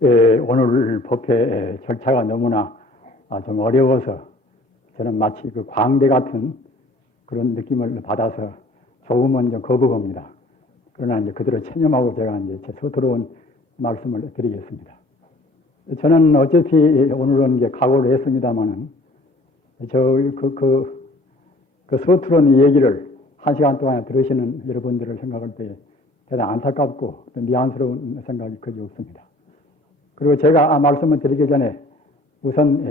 오늘 법회 절차가 너무나 좀 어려워서 저는 마치 그 광대 같은 그런 느낌을 받아서 조금은 좀 거부합니다. 그러나 이제 그대로 체념하고 제가 이제 제 서투른 말씀을 드리겠습니다. 저는 어차피 오늘은 이제 각오를 했습니다만은 그 서투른 얘기를 한 시간 동안 들으시는 여러분들을 생각할 때 대단히 안타깝고 미안스러운 생각이 거의 없습니다. 그리고 제가 말씀을 드리기 전에 우선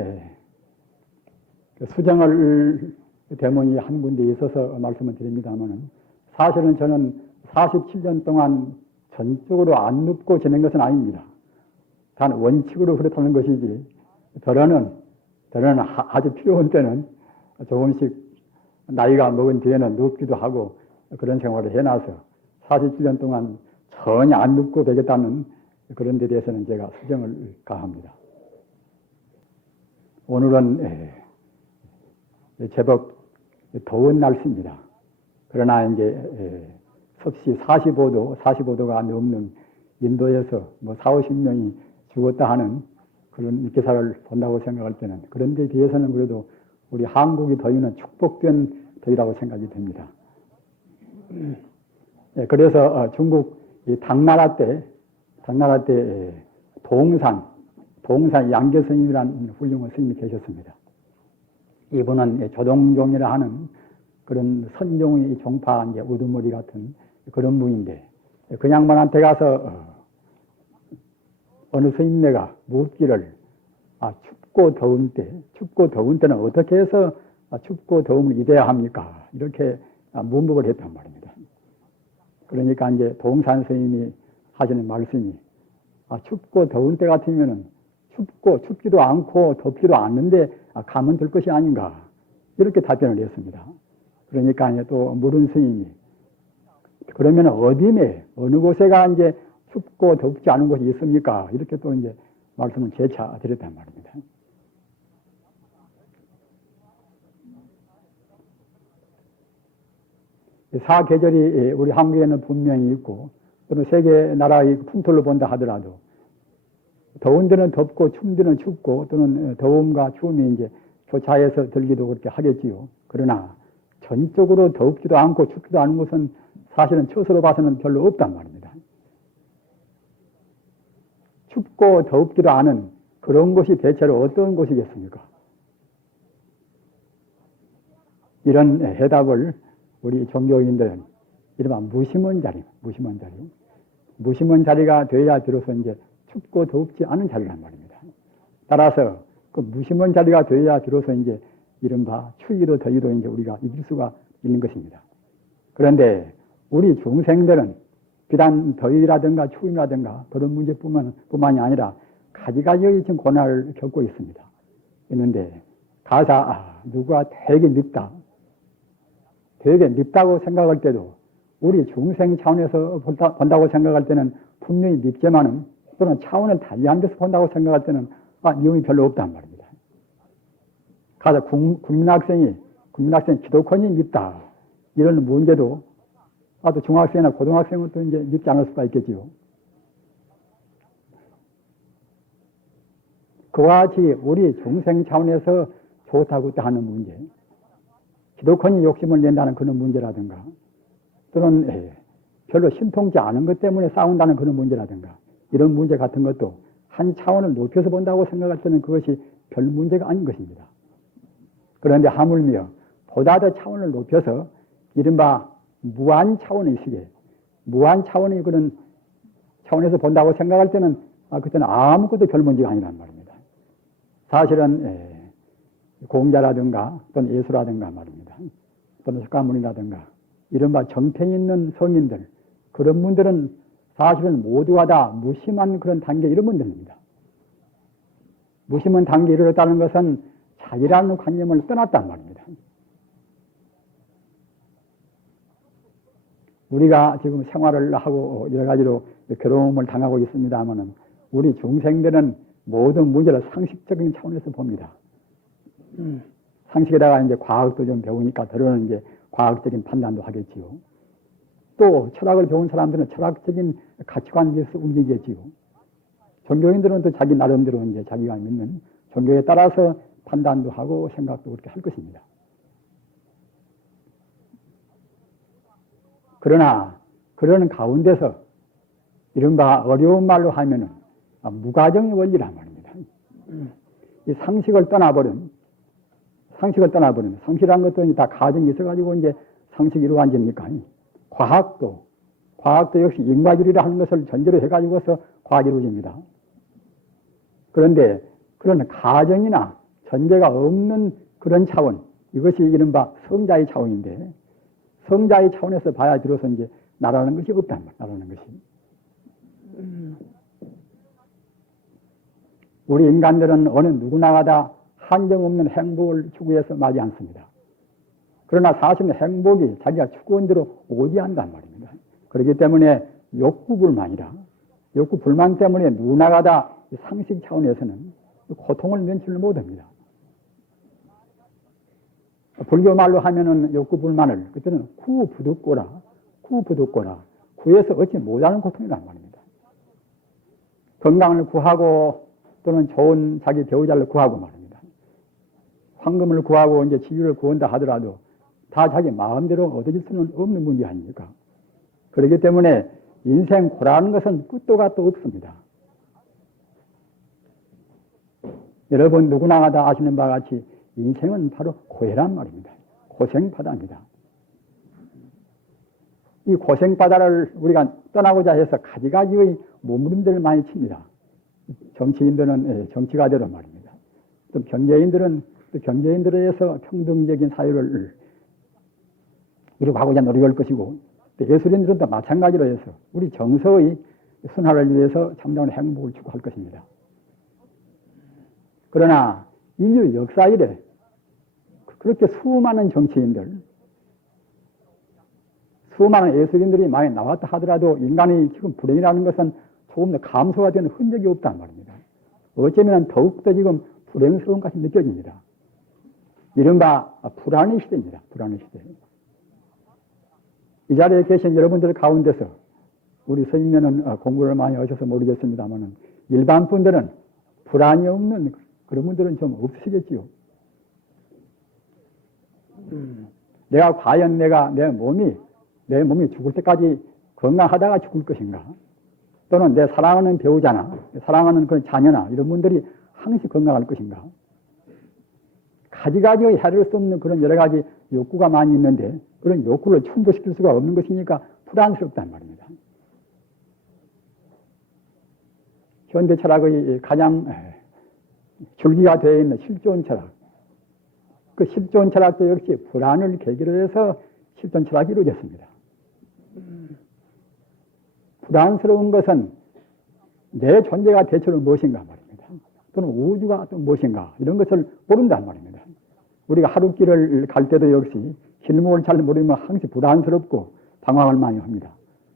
수정할 대목이 한 군데 있어서 말씀을 드립니다만은 사실은 저는 47년 동안 전적으로 안 눕고 지낸 것은 아닙니다. 단 원칙으로 그렇다는 것이지 더러는 아주 필요한 때는 조금씩 나이가 먹은 뒤에는 눕기도 하고 그런 생활을 해놔서 47년 동안 전혀 안 눕고 되겠다는 그런 데 대해서는 제가 수정을 가합니다. 오늘은 제법 더운 날씨입니다. 그러나 이제 섭씨 45도가 넘는 인도에서 뭐 40~50명이 죽었다 하는 그런 기사를 본다고 생각할 때는 그런 데 비해서는 그래도 우리 한국이 더위는 축복된 더위라고 생각이 됩니다. 그래서 중국 당나라 때 동산 양계 스님이라는 훌륭한 스님이 계셨습니다. 이분은 조동종이라 하는 그런 선종의 종파 이제 우두머리 같은 그런 분인데 그 양반한테 가서 어느 스님네가 묻기를 춥고 더운 때는 어떻게 해서 춥고 더움을 이겨야 합니까? 이렇게 문법을 했단 말입니다. 그러니까 이제 동산 스님이 하시는 말씀이 춥고 더운 때 같으면은 춥지도 않고 덥지도 않는데 가면 될 것이 아닌가 이렇게 답변을 했습니다. 그러니까 이제 또 물은 스님이 그러면 어느 곳에가 이제 춥고 덥지 않은 곳이 있습니까? 이렇게 또 이제 말씀을 재차 드렸단 말입니다. 사계절이 우리 한국에는 분명히 있고 또는 세계 나라의 풍토를 본다 하더라도 더운 데는 덥고 추운 데는 춥고 또는 더움과 추움이 이제 교차해서 들기도 그렇게 하겠지요. 그러나 전적으로 덥지도 않고 춥지도 않은 것은 사실은 처서로 봐서는 별로 없단 말입니다. 춥고 덥지도 않은 그런 곳이 대체로 어떤 곳이겠습니까? 이런 해답을 우리 종교인들은 이른바 무심한 자리가 되어야 비로소 이제 춥고 덥지 않은 자리란 말입니다. 따라서 그 무심한 자리가 되어야 비로소 이제 이른바 추위도 더위도 이제 우리가 이길 수가 있는 것입니다. 그런데 우리 중생들은 비단 더위라든가 추위라든가 그런 문제뿐만이 아니라 가지가지의 지금 고난을 겪고 있습니다. 있는데 가사 누가 되게 밉다고 생각할 때도 우리 중생 차원에서 본다고 생각할 때는 분명히 밉지만은 또는 차원을 달리한 데서 본다고 생각할 때는 미움이 별로 없단 말입니다. 가서 국민학생 기독권이 밉다 이런 문제도 또 중학생이나 고등학생은 또 이제 밉지 않을 수가 있겠지요. 그와 같이 우리 중생 차원에서 좋다고 하는 문제, 기독권이 욕심을 낸다는 그런 문제라든가 또는 별로 신통치 않은 것 때문에 싸운다는 그런 문제라든가 이런 문제 같은 것도 한 차원을 높여서 본다고 생각할 때는 그것이 별 문제가 아닌 것입니다. 그런데 하물며 보다 더 차원을 높여서 이른바 무한 차원의 시계, 무한 차원의 그런 차원에서 본다고 생각할 때는 그때는 아무것도 별 문제가 아니란 말입니다. 사실은 공자라든가 또는 예수라든가 말입니다. 또는 석가모니라든가 이른바 정평 있는 성인들 그런 분들은 사실은 모두가 다 무심한 그런 단계 이런 분들입니다. 무심한 단계에 이르렀다는 것은 자기라는 관념을 떠났단 말입니다. 우리가 지금 생활을 하고 여러 가지로 괴로움을 당하고 있습니다만은 우리 중생들은 모든 문제를 상식적인 차원에서 봅니다. 상식에다가 이제 과학도 좀 배우니까 더러는 이제 과학적인 판단도 하겠지요. 또 철학을 배운 사람들은 철학적인 가치관에서 움직이겠지요. 종교인들은 또 자기 나름대로 이제 자기가 믿는 종교에 따라서 판단도 하고 생각도 그렇게 할 것입니다. 그러나 그런 가운데서 이른바 어려운 말로 하면은 무가정의 원리란 말입니다. 이 상식을 떠나버린 상식이란 것도 다 가정이 있어가지고 이제 상식이 이루어집니까? 과학도 역시 인과주의라 하는 것을 전제로 해가지고서 과학이 이루어집니다. 그런데 그런 가정이나 전제가 없는 그런 차원, 이것이 이른바 성자의 차원인데, 성자의 차원에서 봐야 비로소 이제 나라는 것이 없단 말이야, 나라는 것이. 우리 인간들은 어느 누구나가 다 한정없는 행복을 추구해서 마지 않습니다. 그러나 사실은 행복이 자기가 추구한 대로 오지 않단 말입니다. 그렇기 때문에 욕구 불만 때문에 누구나가 다 상식 차원에서는 고통을 면치를 못합니다. 불교 말로 하면은 욕구 불만을 그때는 구부득고라 구해서 얻지 못하는 고통이란 말입니다. 건강을 구하고 또는 좋은 자기 배우자를 구하고 말입니다. 황금을 구하고 이제 지위를 구한다 하더라도 다 자기 마음대로 얻어질 수는 없는 문제 아닙니까? 그렇기 때문에 인생 고라는 것은 끝도 갓도 없습니다. 여러분 누구나 다 아시는 바와 같이 인생은 바로 고해란 말입니다. 고생바다입니다. 이 고생바다를 우리가 떠나고자 해서 가지가지의 몸부림들을 많이 칩니다. 정치인들은 정치가대로 말입니다. 또 경제인들은 또 경제인들에서 평등적인 사회를 이루고자 노력할 것이고, 또 예술인들은 또 마찬가지로 해서 우리 정서의 순화를 위해서 참다운 행복을 추구할 것입니다. 그러나 인류 역사 이래 그렇게 수많은 정치인들, 수많은 예술인들이 많이 나왔다 하더라도 인간이 지금 불행이라는 것은 조금 더 감소가 되는 흔적이 없단 말입니다. 어쩌면 더욱더 지금 불행스러운 것이 느껴집니다. 이른바 불안의 시대입니다. 불안의 시대. 이 자리에 계신 여러분들 가운데서 우리 서인면은 공부를 많이 하셔서 모르겠습니다만 일반 분들은 불안이 없는 그런 분들은 좀 없으시겠지요. 내가 과연 내 몸이 죽을 때까지 건강하다가 죽을 것인가? 또는 내 사랑하는 배우자나 사랑하는 그런 자녀나 이런 분들이 항시 건강할 것인가? 가지가지의 헤아릴 수 없는 그런 여러 가지 욕구가 많이 있는데 그런 욕구를 충족시킬 수가 없는 것이니까 불안스럽단 말입니다. 현대 철학의 가장 줄기가 되어 있는 실존 철학, 그 실존 철학도 역시 불안을 계기로 해서 실존 철학이 이루어졌습니다. 불안스러운 것은 내 존재가 대체로 무엇인가 말입니다. 또는 우주가 또 무엇인가 이런 것을 모른단 말입니다. 우리가 하루길을 갈 때도 역시 길목을 잘 모르면 항상 불안스럽고 방황을 많이 합니다.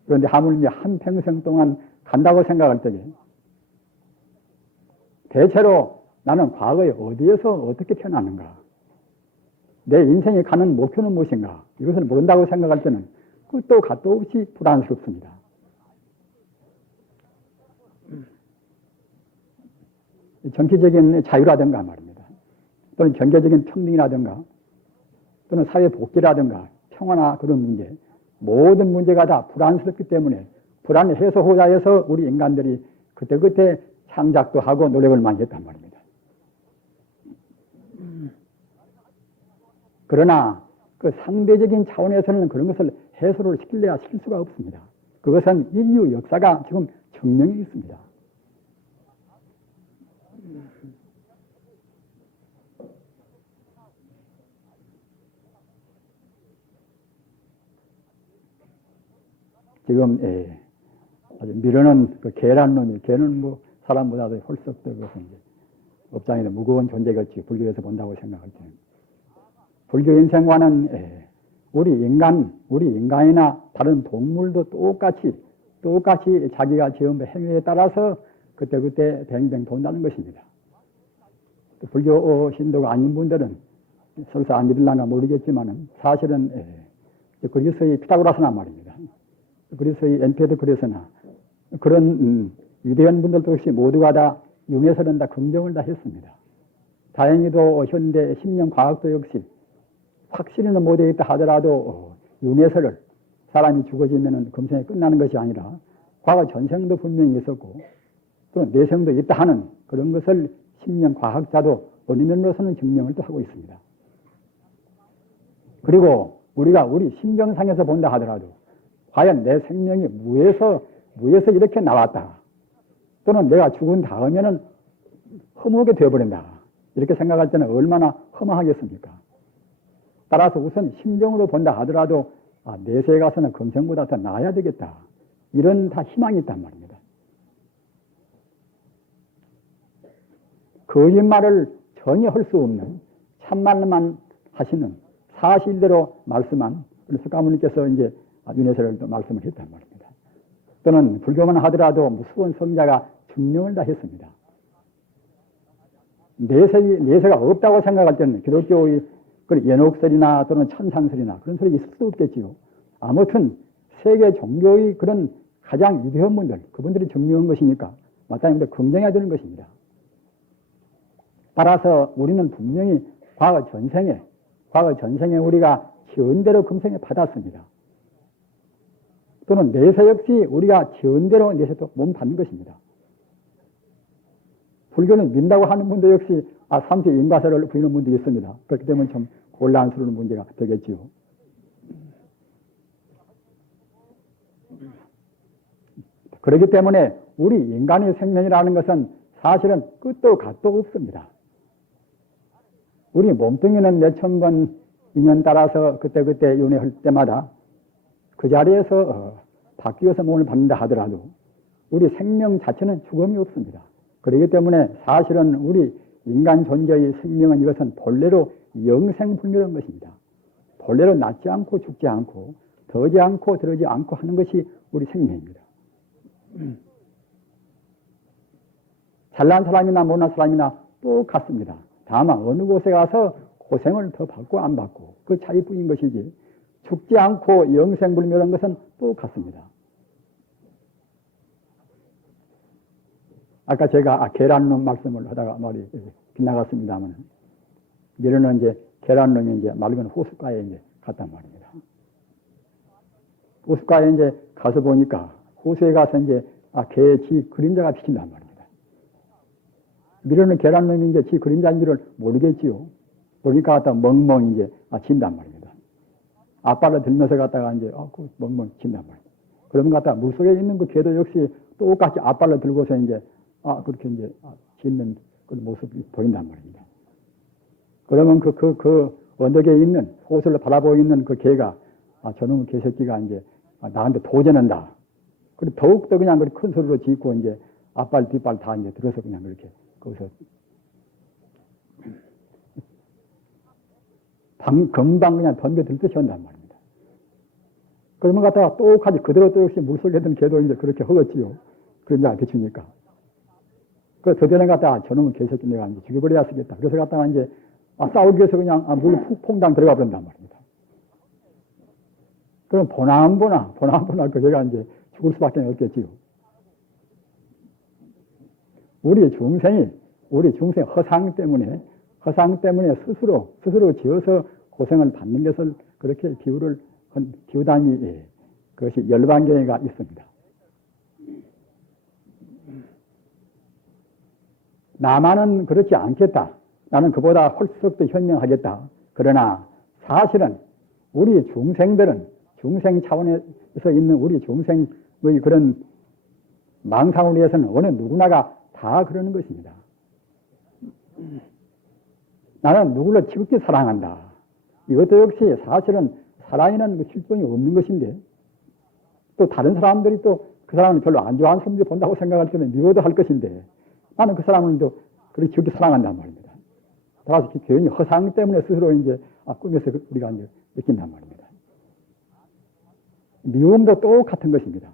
그런데 하물며 한평생 동안 간다고 생각할 때에 대체로 나는 과거에 어디에서 어떻게 태어났는가, 내 인생에 가는 목표는 무엇인가 이것을 모른다고 생각할 때는 끝도 갓도 없이 불안스럽습니다. 정치적인 자유라든가 말입니다. 또는 경제적인 평등이라든가 또는 사회 복지라든가 평화나 그런 문제, 모든 문제가 다 불안스럽기 때문에 불안을 해소하고자 해서 우리 인간들이 그때그때 창작도 하고 노력을 많이 했단 말입니다. 그러나 그 상대적인 차원에서는 그런 것을 해소를 시킬 수가 없습니다. 그것은 인류 역사가 지금 증명이 있습니다. 지금 아주 미루는 그 개란 개는 뭐 사람보다도 홀썩 더 것은 이제 업장에 무거운 존재같이 불교에서 본다고 생각할 때는 불교 인생과는 우리 인간이나 다른 동물도 똑같이 자기가 지은 행위에 따라서 그때 뱅뱅 돈다는 것입니다. 불교 신도가 아닌 분들은 설사 안 믿을란가 모르겠지만은 사실은 그리스의 피타고라스나 말입니다. 그리스의 엠페도크레스나 그런 위대한 분들도 역시 모두가 다 윤회설은 다 긍정을 다 했습니다. 다행히도 현대 심령과학도 역시 확실히는 못되겠다 하더라도 윤회설을 사람이 죽어지면 금생이 끝나는 것이 아니라 과거 전생도 분명히 있었고 또 내생도 있다 하는 그런 것을 심령과학자도 어느 면으로서는 증명을 또 하고 있습니다. 그리고 우리가 우리 심정상에서 본다 하더라도 과연 내 생명이 무에서 이렇게 나왔다. 또는 내가 죽은 다음에는 허무하게 되어버린다. 이렇게 생각할 때는 얼마나 허무하겠습니까? 따라서 우선 심정으로 본다 하더라도 내세에 가서는 금생보다 더 나아야 되겠다. 이런 다 희망이 있단 말입니다. 거짓말을 전혀 할 수 없는 참말만 하시는 사실대로 말씀한 석가모니께서 이제 윤회설을 또 말씀을 했단 말입니다. 또는 불교만 하더라도 무수한 성자가 증명을 다 했습니다. 내세가 없다고 생각할 때는 기독교의 연옥설이나 또는 천상설이나 그런 소리 있을 수 없겠지요. 아무튼 세계 종교의 그런 가장 위대한 분들, 그분들이 증명한 것이니까 마땅히 긍정해야 되는 것입니다. 따라서 우리는 분명히 과거 전생에 우리가 지은대로 금생에 받았습니다. 또는 내세 역시 우리가 지은대로 내세도 몸 받는 것입니다. 불교는 믿는다고 하는 분도 역시 삼세 인과설을 부리는 분도 있습니다. 그렇기 때문에 좀 곤란스러운 문제가 되겠지요. 그렇기 때문에 우리 인간의 생명이라는 것은 사실은 끝도 갓도 없습니다. 우리 몸뚱이는 몇천 번 인연 따라서 그때그때 윤회할 때마다 그 자리에서 바뀌어서 몸을 받는다 하더라도 우리 생명 자체는 죽음이 없습니다. 그렇기 때문에 사실은 우리 인간 존재의 생명은 이것은 본래로 영생불멸한 것입니다. 본래로 낫지 않고 죽지 않고 더지 않고 들어지 않고 하는 것이 우리 생명입니다. 잘난 사람이나 못난 사람이나 똑같습니다. 다만 어느 곳에 가서 고생을 더 받고 안 받고 그 차이뿐인 것이지 죽지 않고 영생불멸한 것은 똑같습니다. 아까 제가 계란놈 말씀을 하다가 말이 빗나갔습니다만 미래는 이제 계란놈이 이제 맑은 호숫가에 이제 갔단 말입니다. 호숫가에 이제 가서 보니까 호수에 가서 이제 개의 지 그림자가 비친단 말입니다. 미래는 계란놈이 이제 지 그림자인 줄을 모르겠지요. 보니까 갖다 멍멍 이제 진단 말입니다. 앞발을 들면서 갖다가 이제 그 멍멍 진단 말입니다. 그러면 갖다가 물속에 있는 그 개도 역시 똑같이 앞발을 들고서 이제 그렇게 이제 짓는 그 모습이 보인단 말입니다. 그러면 그 언덕에 있는 호수를 바라보고 있는 그 개가 저놈의 개새끼가 이제 나한테 도전한다. 그리고 더욱더 그냥 큰 소리로 짖고 이제 앞발 뒷발 다 이제 들어서 그냥 그렇게 거기서 금방 그냥 덤벼들듯이 한단 말입니다. 그러면 갖다가 똑같이 그대로 또 역시 물속에 있던 개도 이제 그렇게 허겄지요. 그런 자 비추니까. 그 더대는 갖다가 저놈은 개새끼 내가 이제 죽여버려야 쓰겠다. 그래서 갖다가 이제 싸우기 위해서 그냥 물 푹 퐁당 들어가 버린단 말입니다. 그럼 보나보나 그 개가 이제 죽을 수밖에 없겠지요. 우리 중생이 허상 때문에 스스로 지어서 고생을 받는 것을 그렇게 비유다니 그것이 열반경에가 있습니다. 나만은 그렇지 않겠다. 나는 그보다 훨씬 더 현명하겠다. 그러나 사실은 우리 중생들은 중생 차원에서 있는 우리 중생의 그런 망상을 위해서는 어느 누구나가 다 그러는 것입니다. 나는 누구를 지극히 사랑한다. 이것도 역시 사실은 사랑이라는 그 실존이 없는 것인데 또 다른 사람들이 또 그 사람을 별로 안 좋아하는 사람들이 본다고 생각할 때는 미워도 할 것인데 나는 그 사람을 또 그렇게 지극히 사랑한단 말입니다. 따라서 괜히 허상 때문에 스스로 이제 꿈에서 우리가 이제 느낀단 말입니다. 미움도 똑같은 것입니다.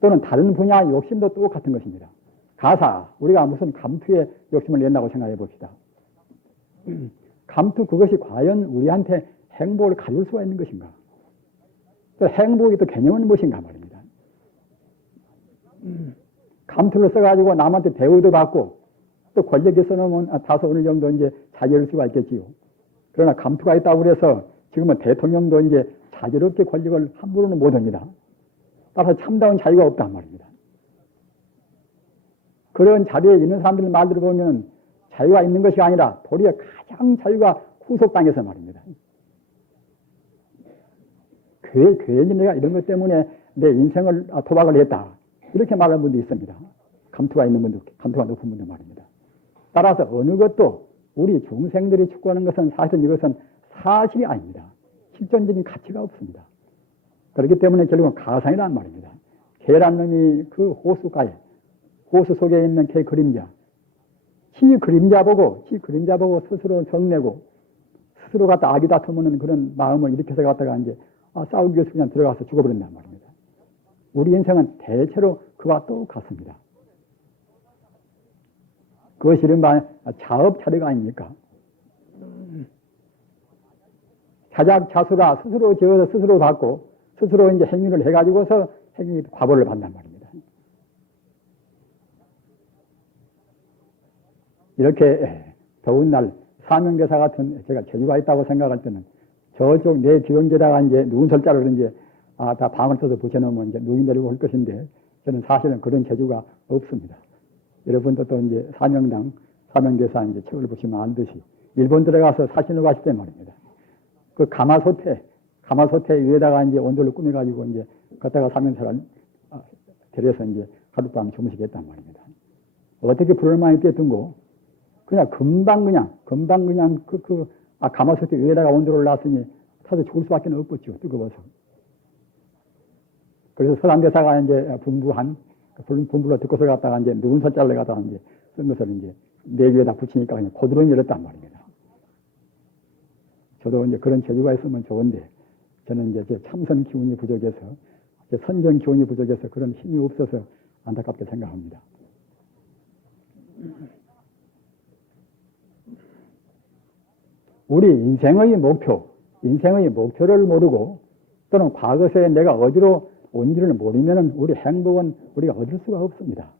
또는 다른 분야의 욕심도 똑같은 것입니다. 가사, 우리가 무슨 감투에 욕심을 낸다고 생각해 봅시다. 감투 그것이 과연 우리한테 행복을 가질 수가 있는 것인가? 또 행복의 또 개념은 무엇인가 말입니다. 감투를 써가지고 남한테 대우도 받고 또 권력이 써놓으면 다소 어느 정도 이제 자제할 수가 있겠지요. 그러나 감투가 있다고 그래서 지금은 대통령도 이제 자유롭게 권력을 함부로는 못합니다. 따라서 참다운 자유가 없단 말입니다. 그런 자리에 있는 사람들 말들을 보면 자유가 있는 것이 아니라 도리어 가장 자유가 후속당해서 말입니다. 괜히 내가 이런 것 때문에 내 인생을 도박을 했다. 이렇게 말하는 분도 있습니다. 감투가 있는 분도, 감투가 높은 분도 말입니다. 따라서 어느 것도 우리 중생들이 추구하는 것은 사실 이것은 사실이 아닙니다. 실존적인 가치가 없습니다. 그렇기 때문에 결국은 가상이란 말입니다. 개란 놈이 그 호수가에, 호수 속에 있는 개 그림자, 지 그림자 보고 스스로 성내고 스스로 갖다 악이 다투는 그런 마음을 일으켜서 갖다가 이제 싸우기 위해서 그냥 들어가서 죽어버린단 말입니다. 우리 인생은 대체로 그와 똑같습니다. 그것이 이른바 자업자득 아닙니까? 자작자수가 스스로 지어서 스스로 받고 스스로 이제 행위를 해가지고서 행위 과보를 받는단 말입니다. 이렇게 더운 날 사명대사 같은 제가 재주가 있다고 생각할 때는 저쪽 내 기원제다가 이제 누군 설자를 이제 다 방을 써서 붙여놓으면 이제 누이 내리고 할 것인데 저는 사실은 그런 재주가 없습니다. 여러분도 또 이제 사명대사 이제 책을 보시면 알듯이 일본 들어가서 사신을 갔을 때 말입니다. 그 가마솥에 위에다가 이제 온돌을 꾸며가지고 이제 걷다가 사명사를 데려서 이제 하룻밤 주무시겠단 말입니다. 어떻게 불을 많이 떼든고 그냥 금방 가마솥에 위에다가 온돌을 놨으니 타서 죽을 수밖에 없겠죠. 뜨거워서. 그래서 서람대사가 이제 분부로 듣고서 갔다가 이제 누군 설자를 갖다가 이제 쓴 것을 이제 내 위에다 붙이니까 그냥 고드름이 열었단 말입니다. 저도 이제 그런 재주가 있으면 좋은데 저는 이제 제 참선 기운이 부족해서 제 선정 기운이 부족해서 그런 힘이 없어서 안타깝게 생각합니다. 우리 인생의 목표를 모르고 또는 과거에 내가 어디로 온지를 모르면 우리 행복은 우리가 얻을 수가 없습니다.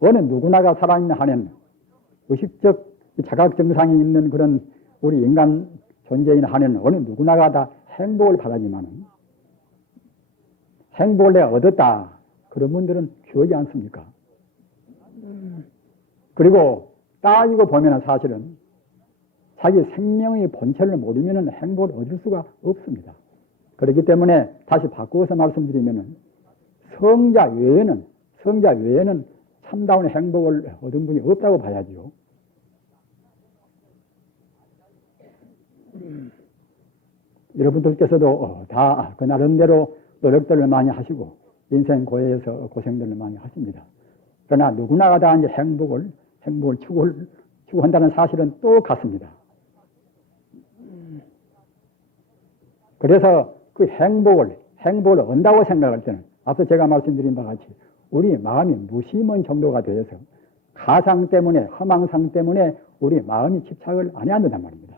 어느 누구나가 살아있는 한에는 의식적 자각정상이 있는 그런 우리 인간 존재인 한에는 어느 누구나가 다 행복을 바라지만 행복을 내가 얻었다. 그런 분들은 귀하지 않습니까? 그리고 따지고 보면 사실은 자기 생명의 본체를 모르면 행복을 얻을 수가 없습니다. 그렇기 때문에 다시 바꾸어서 말씀드리면 성자 외에는 참다운 행복을 얻은 분이 없다고 봐야죠. 여러분들께서도 다 그 나름대로 노력들을 많이 하시고 인생 고해에서 고생들을 많이 하십니다. 그러나 누구나가 다 이제 행복을 추구한다는 사실은 똑같습니다. 그래서 그 행복을 얻는다고 생각할 때는 앞서 제가 말씀드린 바와 같이 우리 마음이 무심한 정도가 되어서 가상 때문에 허망상 때문에 우리 마음이 집착을 안 해야 한단 말입니다.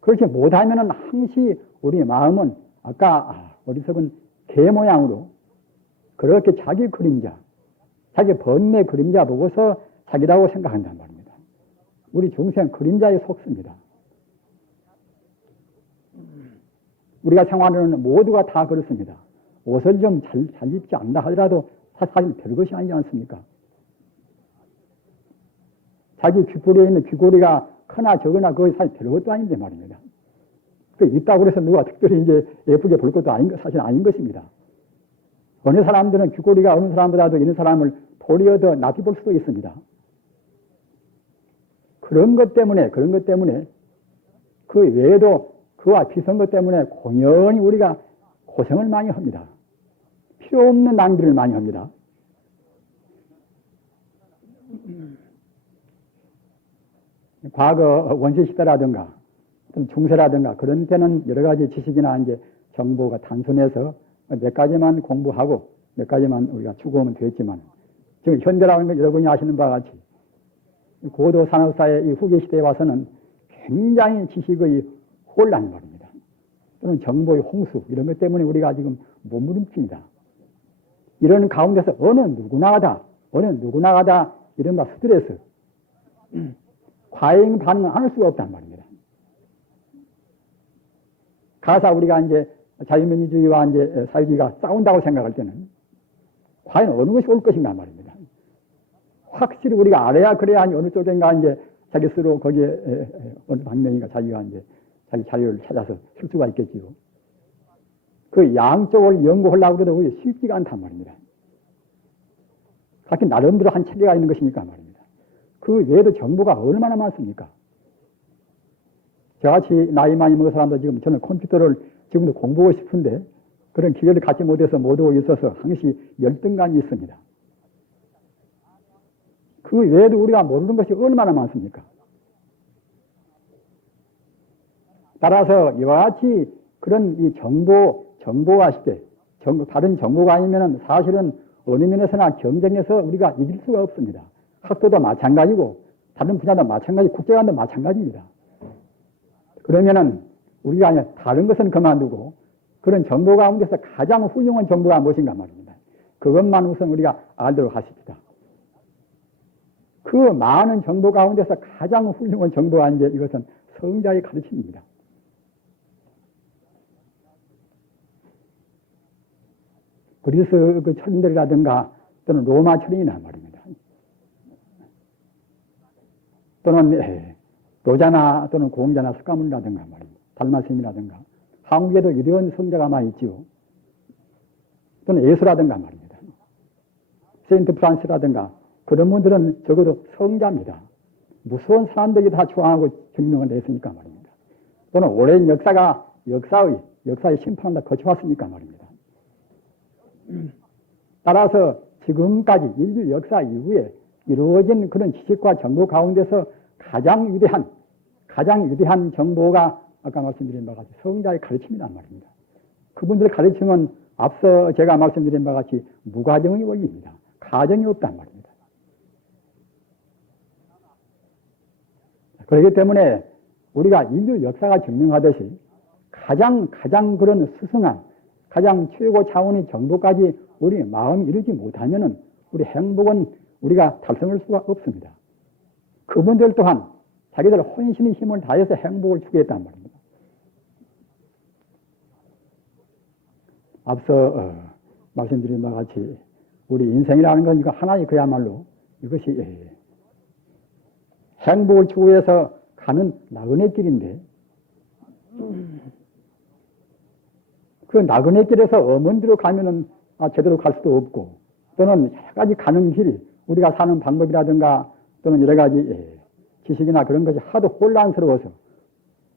그렇게 못하면은 항시 우리 마음은 아까 어리석은 개 모양으로 그렇게 자기 그림자, 자기 번뇌 그림자 보고서 자기라고 생각한단 말입니다. 우리 중생 그림자에 속습니다. 우리가 생활하는 모두가 다 그렇습니다. 옷을 좀 잘 입지 않나 하더라도 사실 별것이 아니지 않습니까? 자기 귓불에 있는 귀고리가 크나 적으나 그것이 사실 별것도 아닌데 말입니다. 그 있다고 해서 누가 특별히 이제 예쁘게 볼 것도 사실 아닌 것입니다. 어느 사람들은 귀고리가 어느 사람보다도 있는 사람을 도리어 더 낫게 볼 수도 있습니다. 그런 것 때문에 그 외에도 그와 비슷한 것 때문에 공연히 우리가 고생을 많이 합니다. 필요 없는 낭비를 많이 합니다. 과거 원시시대라든가 중세라든가 그런 때는 여러 가지 지식이나 이제 정보가 단순해서 몇 가지만 공부하고 몇 가지만 우리가 추구하면 되겠지만 지금 현대라는 건 여러분이 아시는 바와 같이 고도 산업사의 이 후기 시대에 와서는 굉장히 지식의 혼란이 말입니다. 또는 정보의 홍수 이런 것 때문에 우리가 지금 몸부림칩니다. 이런 가운데서 어느 누구나가다 이른바 스트레스, 과잉 반응 안 할 수가 없단 말입니다. 가사 우리가 이제 자유민주주의와 이제 사회주의가 싸운다고 생각할 때는 과연 어느 것이 올 것인가 말입니다. 확실히 우리가 알아야 그래야 어느 쪽인가 이제 자기 스스로 거기에 어느 방면인가 자기가 이제 자기 자료를 찾아서 쓸 수가 있겠지요. 그 양쪽을 연구하려고 해도 그게 쉽지가 않단 말입니다. 각기 나름대로 한 체계가 있는 것이니까 말입니다. 그 외에도 정보가 얼마나 많습니까? 저같이 나이 많이 먹은 사람도 지금 저는 컴퓨터를 지금도 공부하고 싶은데 그런 기회를 갖지 못해서 못 오고 있어서 항시 열등감이 있습니다. 그 외에도 우리가 모르는 것이 얼마나 많습니까? 따라서 이와 같이 그런 이 정보화 시대, 다른 정보가 아니면은 사실은 어느 면에서나 경쟁에서 우리가 이길 수가 없습니다. 학도도 마찬가지고, 다른 분야도 마찬가지, 국제관도 마찬가지입니다. 그러면은 우리가 아니라 다른 것은 그만두고 그런 정보 가운데서 가장 훌륭한 정보가 무엇인가 말입니다. 그것만 우선 우리가 알도록 하십시다. 그 많은 정보 가운데서 가장 훌륭한 정보가 이제 이것은 성자의 가르침입니다. 그리스 그 철인들이라든가 또는 로마 철인이나 말입니다. 또는 노자나 또는 공자나 석가모니라든가 말입니다. 달마스님이라든가 한국에도 유대원 성자가 많이 있지요. 또는 예수라든가 말입니다. 세인트 프란시스라든가 그런 분들은 적어도 성자입니다. 무서운 사람들이 다 좋아하고 증명을 냈으니까 말입니다. 또는 오랜 역사의 심판을 다 거쳐왔으니까 말입니다. 따라서 지금까지 인류 역사 이후에 이루어진 그런 지식과 정보 가운데서 가장 위대한 정보가 아까 말씀드린 바와 같이 성자의 가르침이란 말입니다. 그분들의 가르침은 앞서 제가 말씀드린 바와 같이 무가정의 원리입니다. 가정이 없단 말입니다. 그렇기 때문에 우리가 인류 역사가 증명하듯이 가장 그런 스승한 가장 최고 차원의 정도까지 우리 마음이 이르지 못하면은 우리 행복은 우리가 달성할 수가 없습니다. 그분들 또한 자기들 혼신의 힘을 다해서 행복을 추구했단 말입니다. 앞서 말씀드린 바와 같이 우리 인생이라는 건 이거 하나의 그야말로 이것이 행복을 추구해서 가는 나그네 길인데 그 나그네 길에서 어머니로 가면은 제대로 갈 수도 없고 또는 여러 가지 가는 길이 우리가 사는 방법이라든가 또는 여러 가지 지식이나 그런 것이 하도 혼란스러워서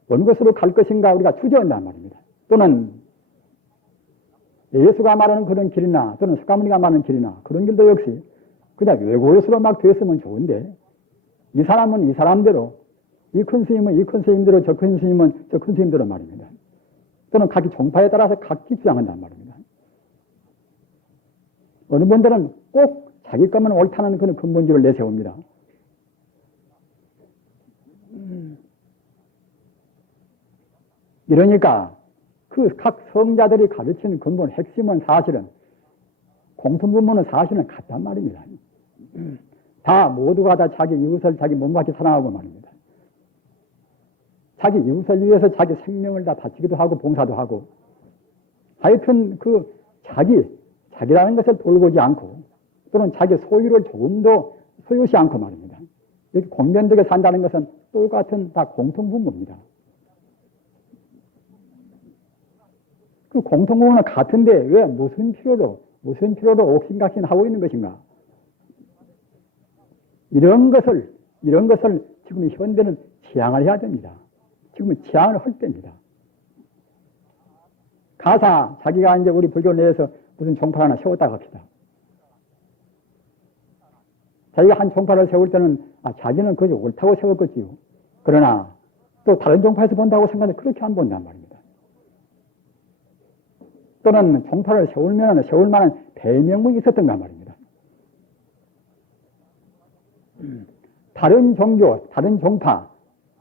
어느 곳으로 갈 것인가 우리가 주저한단 말입니다. 또는 예수가 말하는 그런 길이나 또는 석가모니가 말하는 길이나 그런 길도 역시 그냥 외고요수로 막 됐으면 좋은데 이 사람은 이 사람대로 이 큰 스님은 이 큰 스님대로 저 큰 스님은 저 큰 스님대로 말입니다. 또는 각기 종파에 따라서 각기 주장한단 말입니다. 어느 분들은 꼭 자기 것만 옳다는 그런 근본주의를 내세웁니다. 이러니까 그 각 성자들이 가르치는 근본 핵심은 사실은 공통분모는 사실은 같단 말입니다. 다 모두가 다 자기 이웃을 자기 몸같이 사랑하고 말입니다. 자기 이웃을 위해서 자기 생명을 다 바치기도 하고 봉사도 하고 하여튼 그 자기라는 것을 돌보지 않고 또는 자기 소유를 조금도 소유시 않고 말입니다. 이렇게 공변되게 산다는 것은 똑같은 다 공통분모입니다. 그 공통분모는 같은데 왜 무슨 필요로 옥신각신하고 있는 것인가? 이런 것을 지금 현대는 지향을 해야 됩니다. 지금은 지향을 할 때입니다. 가사 자기가 이제 우리 불교 내에서 무슨 종파 하나 세웠다고 합시다. 자기가 한 종파를 세울 때는 자기는 그것이 옳다고 세웠겠지요. 그러나 또 다른 종파에서 본다고 생각하면 그렇게 안 본단 말입니다. 또는 종파를 세울 만한 대명목이 있었던가 말입니다. 다른 종교, 다른 종파,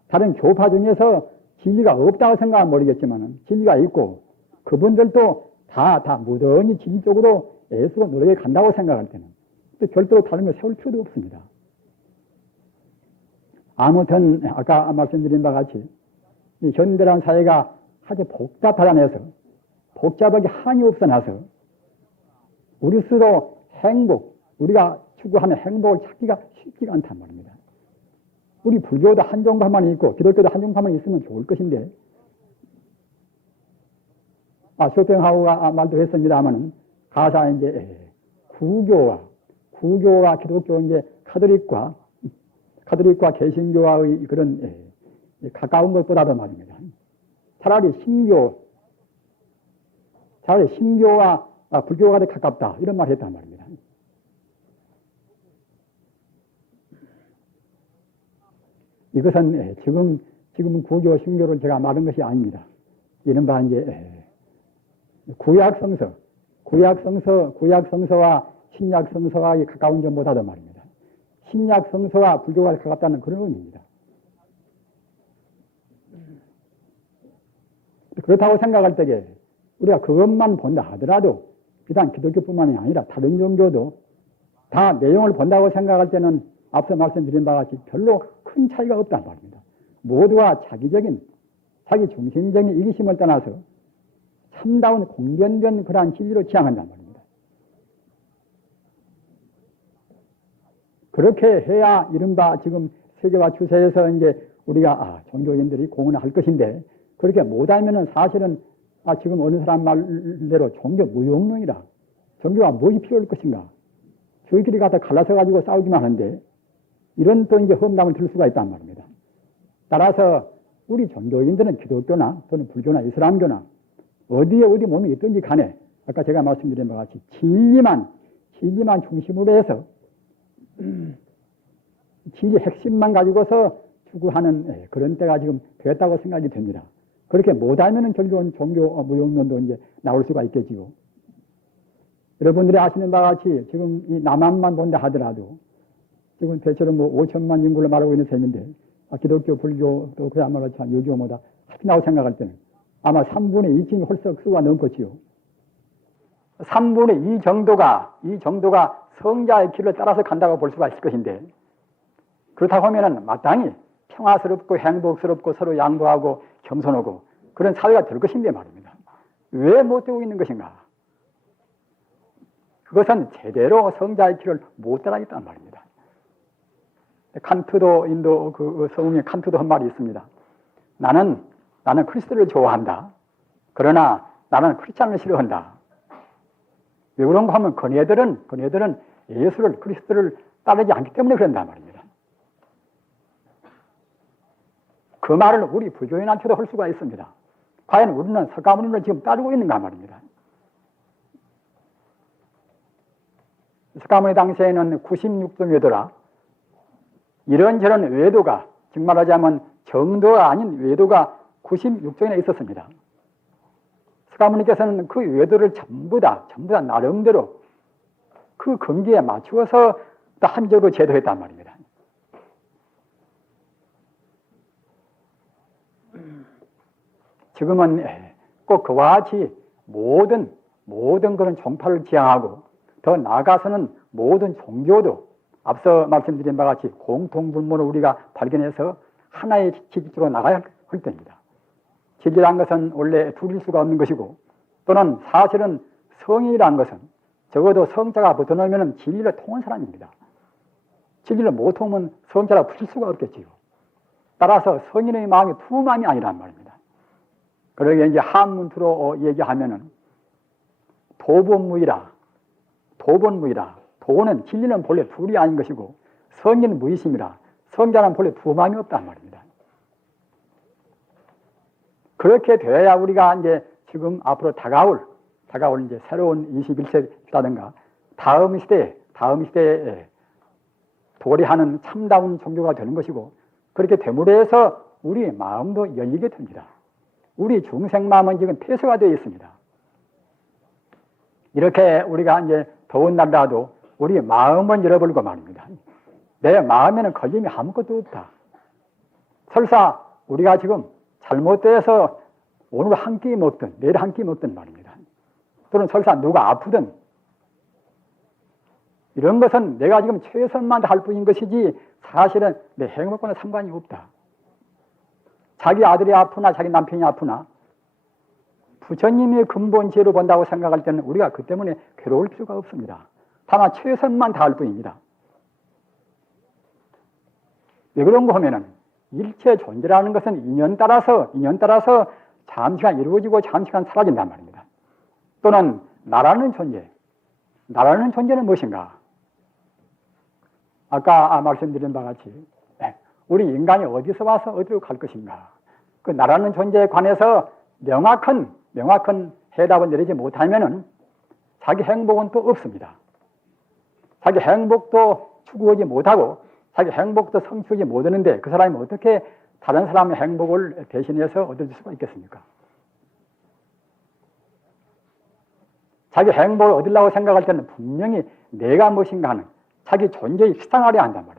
다른 교파 중에서 진리가 없다고 생각하면 모르겠지만 진리가 있고 그분들도 다 무던히 진리 쪽으로 애쓰고 노력해 간다고 생각할 때는 별도로 다른 걸 세울 필요도 없습니다. 아무튼 아까 말씀드린 바와 같이 이 현대라는 사회가 아주 복잡하다내서 복잡하게 한이 없어나서 우리 스스로 행복, 우리가 추구하는 행복을 찾기가 쉽지가 않단 말입니다. 우리 불교도 한정파만 있고 기독교도 한정파만 있으면 좋을 것인데 쇼팽하우가 말도 했습니다만은 가사 이제 구교와 기독교 이제 카톨릭과 개신교와의 그런 가까운 것보다도 말입니다. 차라리 신교와 불교가 더 가깝다 이런 말을 했단 말입니다. 이것은 지금은 구교, 신교를 제가 말한 것이 아닙니다. 이른바 이제 구약성서와 신약성서와 가까운 점보다도 말입니다. 신약성서와 불교가 가깝다는 그런 의미입니다. 그렇다고 생각할 때에 우리가 그것만 본다 하더라도 비단 기독교뿐만이 아니라 다른 종교도 다 내용을 본다고 생각할 때는 앞서 말씀드린 바와 같이 별로 큰 차이가 없단 말입니다. 모두가 자기 중심적인 이기심을 떠나서 참다운 공변된 그러한 진리로 지향한단 말입니다. 그렇게 해야 이른바 지금 세계화 추세에서 이제 우리가 종교인들이 공헌을 할 것인데 그렇게 못하면은 사실은 지금 어느 사람 말대로 종교 무용론이라 종교가 무엇이 필요할 것인가 저희끼리 갖다 갈라서 가지고 싸우기만 하는데 이런 또 이제 험담을 들을 수가 있단 말입니다. 따라서 우리 종교인들은 기독교나 또는 불교나 이슬람교나 어디 몸이 있든지 간에 아까 제가 말씀드린 바와 같이 진리만 중심으로 해서 진리 핵심만 가지고서 추구하는 그런 때가 지금 되었다고 생각이 됩니다. 그렇게 못하면은 결국은 종교 무용론도 이제 나올 수가 있겠지요. 여러분들이 아시는 바와 같이 지금 이 남한만 본다 하더라도 지금 대체로 5천만 인구를 말하고 있는 셈인데 기독교, 불교도 그야말로 참 유교보다 합친다고 생각할 때는 아마 3분의 2쯤이 홀썩 수가 넘겠지요. 3분의 2 정도가 성자의 길을 따라서 간다고 볼 수가 있을 것인데 그렇다고 하면은 마땅히 평화스럽고 행복스럽고 서로 양보하고 겸손하고 그런 사회가 될 것인데 말입니다. 왜 못 되고 있는 것인가? 그것은 제대로 성자의 길을 못 따라겠다는 말입니다. 칸트도 인도 그 성웅의 칸트도 한 말이 있습니다. 나는 크리스도를 좋아한다. 그러나 나는 크리스찬을 싫어한다. 왜 그런가 하면 그네들은 예수를 그리스도를 따르지 않기 때문에 그런단 말입니다. 그 말을 우리 불교인한테도 할 수가 있습니다. 과연 우리는 석가모니를 지금 따르고 있는가 말입니다. 석가모니 당시에는 96종 외도라 이런저런 외도가 즉 말하자면 정도가 아닌 외도가 96종이나 있었습니다. 석가모니께서는 그 외도를 전부 다 나름대로 그 경기에 맞추어서 또 합리적으로 제도했단 말입니다. 지금은 꼭 그와 같이 모든 그런 종파를 지향하고 더 나아가서는 모든 종교도 앞서 말씀드린 바와 같이 공통분모를 우리가 발견해서 하나의 진리로 나가야 할 때입니다. 진리란 것은 원래 둘일 수가 없는 것이고 또는 사실은 성인이란 것은 적어도 성자가 붙어놓으면 진리를 통한 사람입니다. 진리를 못 통하면 성자라 붙일 수가 없겠지요. 따라서 성인의 마음이 두 마음이 아니란 말입니다. 그러게 이제 한문투로 얘기하면은 도본무이라. 도는 진리는 본래 둘이 아닌 것이고 성인은 무의심이라. 성자는 본래 두 마음이 없단 말입니다. 그렇게 되어야 우리가 이제 지금 앞으로 다가올 이제 새로운 21세기라든가 다음 시대에 도래하는 참다운 종교가 되는 것이고 그렇게 됨으로 해서 우리 마음도 열리게 됩니다. 우리 중생 마음은 지금 폐쇄가 되어 있습니다. 이렇게 우리가 이제 더운 날이라도 우리 마음은 열어버리고 말입니다. 내 마음에는 걸림이 아무것도 없다. 설사 우리가 지금 잘못돼서 오늘 한 끼 먹든 내일 한 끼 먹든 말입니다. 또는 설사 누가 아프든 이런 것은 내가 지금 최선만 할 뿐인 것이지 사실은 내 행복과는 상관이 없다. 자기 아들이 아프나 자기 남편이 아프나 부처님의 근본지혜로 본다고 생각할 때는 우리가 그 때문에 괴로울 필요가 없습니다. 다만 최선만 다할 뿐입니다. 왜 그런가 하면은 일체 존재라는 것은 인연 따라서 잠시간 이루어지고 잠시간 사라진단 말입니다. 또는 나라는 존재는 무엇인가? 아까 말씀드린 바와 같이 우리 인간이 어디서 와서 어디로 갈 것인가? 그 나라는 존재에 관해서 명확한 해답을 내리지 못하면은 자기 행복은 또 없습니다. 자기 행복도 추구하지 못하고 자기 행복도 성취하지 못하는데 그 사람이 어떻게 다른 사람의 행복을 대신해서 얻을 수가 있겠습니까? 자기 행복을 얻으려고 생각할 때는 분명히 내가 무엇인가 하는 자기 존재의 실상을 해야 한단 말이에요.